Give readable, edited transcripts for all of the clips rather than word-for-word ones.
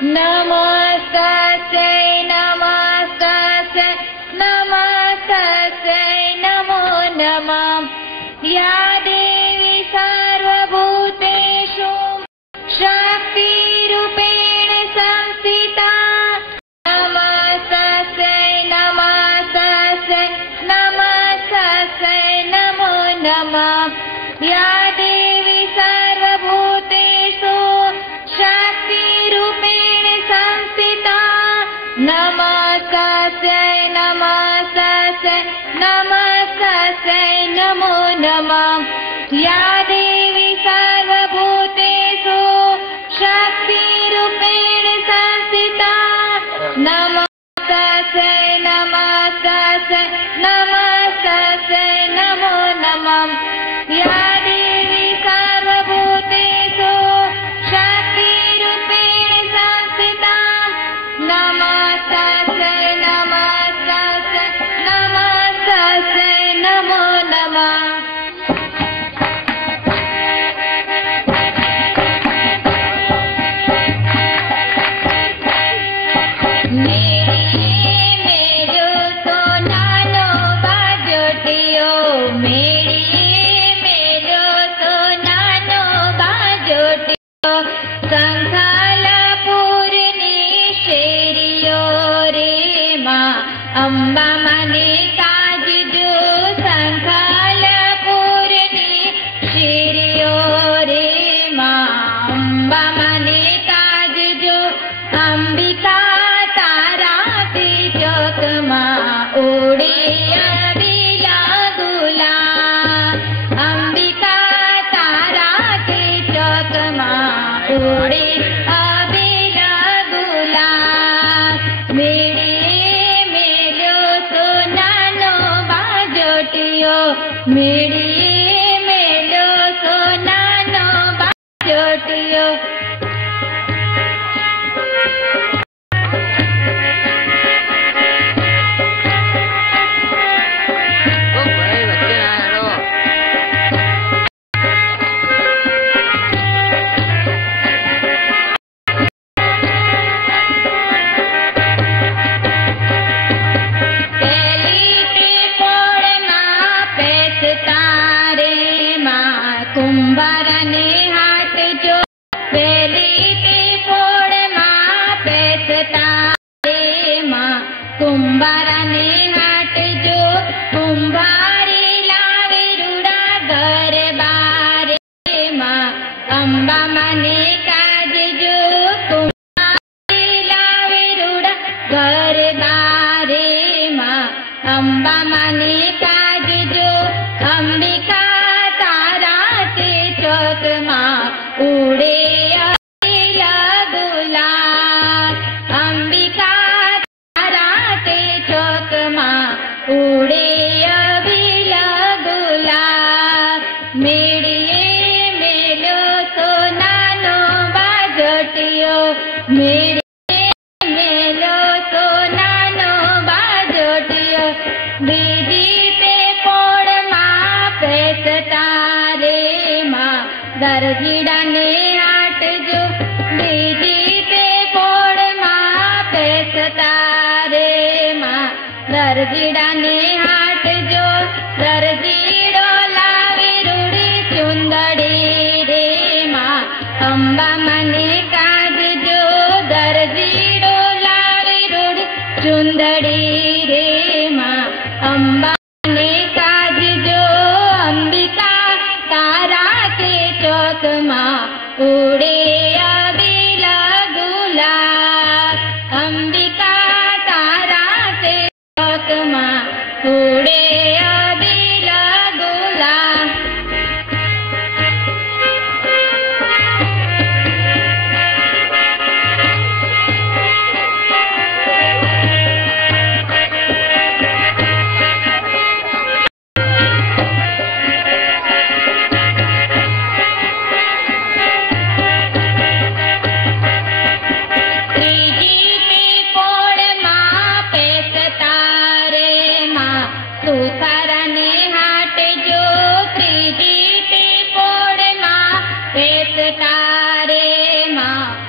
नमस्तस्यै नमस्तस्यै नमस्तस्यै नमो नमः। या देवी सर्वभूतेषु शक्तिरूपेण संस्थिता नमस्तस्यै नमस्तस्यै नमस्तस्यै नमो नमः। या देवी सर्वभूतेषु शक्तिरूपेण संस्थिता नमस्तस्यै नमस्तस्यै नमस्तस्यै नमो नमः। या देवी सर्वभूतेषु शक्तिरूपेण संस्थिता नमस्तस्यै नमस्तस्यै नमस्तस्यै नमो नमः। या देवी सर्वभूतेषु शक्तिरूपेण संस्थिता नमस्तस्यै नमस्तस्यै नमस्तस्यै नमो नमः। અંબા મને કાજજો સંખાલપુરની શેરીઓ રે માં અંબા મને કાજજો અંબિકા તારાથી ચોકમાં ઉડે અબીલા ગુલા અંબિકા તારાથી ચોકમાં ઉડે અબીલા ગુલા મેળીએ મેલો સોનાનો બાજોટિયો કુંભારને હાથ જો પેલી તે ફોડમાં પેસતા રે માં કુંભારને હાથ જો કુંભારી લાવે રૂડા ઘર બારે માં અંબા મને કાજજો કુંભારી લાવે રૂડા ઘર બારે માં અંબા મને કાજજો અંબિકા ઉડે અબીલા ગુલાબ અંબિકા તારા તે ચોકમાં ઉડે અબીલા ગુલાબ મેળીએ મેલો સોનાનો બાજોટિયો મેળીએ મેલો સોનાનો બાજોટિયો બીજી તે ફોડમાં પેસતા રે માં દરજીડાને હાટજો બીજી તે ફોડમાં પેસતા રે માં દરજીડાને હાટજો દરજીડો લાવી રૂડી ચુંદડી રે માં અંબા મને કાજજો દરજીડો લાવી રૂડી ચુંદડી રે માં અંબા મને કાજજો અંબિકા તારા તે ચોકમાં ઉડે અબીલા ગુલાબ અંબિકા તારા તે ચોકમાં ઉડે અબીલા ગુલાબ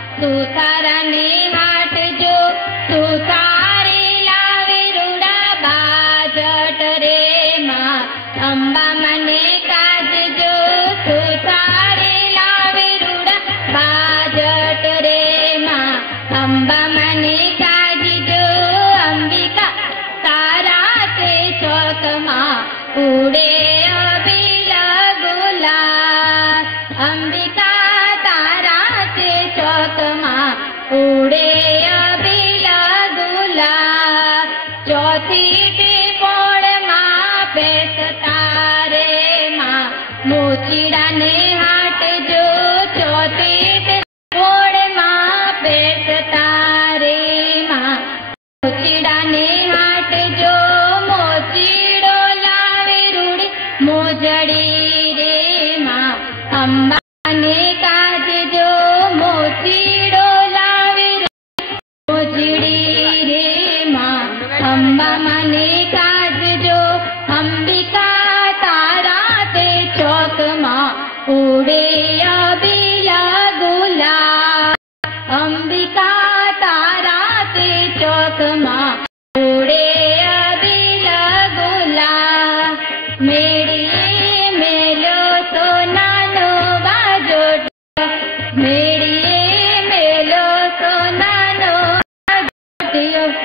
સુતારાને અંબા મને કાઢજો અંબિકા તારા તે ચોકમાં ઉડે અબીલ ગુલાલ અંબિકા તારા તે ચોકમાં ઉડે અબીલ ગુલાલ ચોથી તે પોળમાં બેસતા રે માં મોચીડાને હાટજો ચોથી તે પોળમાં બેસતા રે માં મોચીડાને હાટજો મોચીડો લાવે રૂડી મોજડી રે માં અંબાને કાઢજો મોચીડો લાવે મોજડી રે માં અંબા મને કાઢજો અંબિકા તારા તે ચોકમાં ઉડે અબીલ ગુલાલ અંબિકા તારા તે ચોકમાં ઉડે અબીલ ગુલાલ મેળીએ મેલો સોનાનો બાજોટ મેળીએ મેલો સોનાનો બાજોટ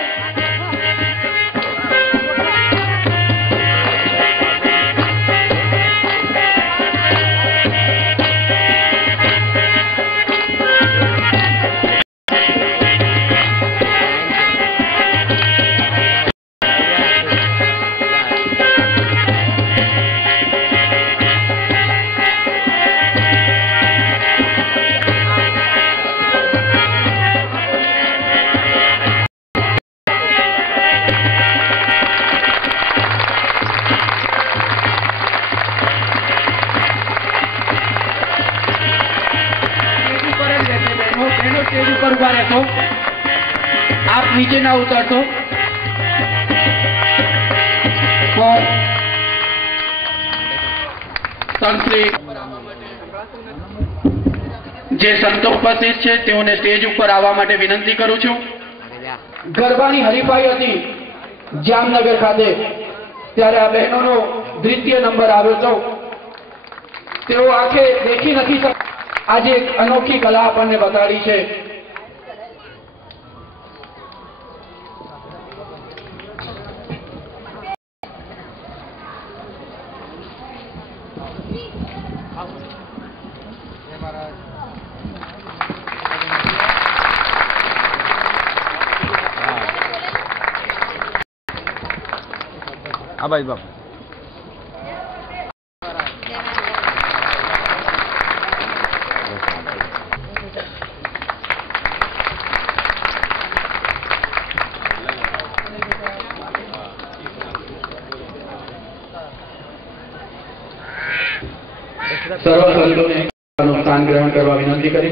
स्टेज ऊपर उभा रहतो आप नीचे ना उतरतो જે સંતો ઉપસ્થિત છે તેઓને સ્ટેજ ઉપર આવવા માટે વિનંતી કરું છું। ગરબાની હરીફાઈ હતી જામનગર ખાતે ત્યારે આ બહેનોનો દ્વિતીય નંબર આવ્યો હતો। તેઓ આંખે દેખી નથી શકતા आज एक अनोखी कला आपने बताड़ी है। भाई बाप सर्व संतों ने स्थान ग्रहण करवा विनंती करी।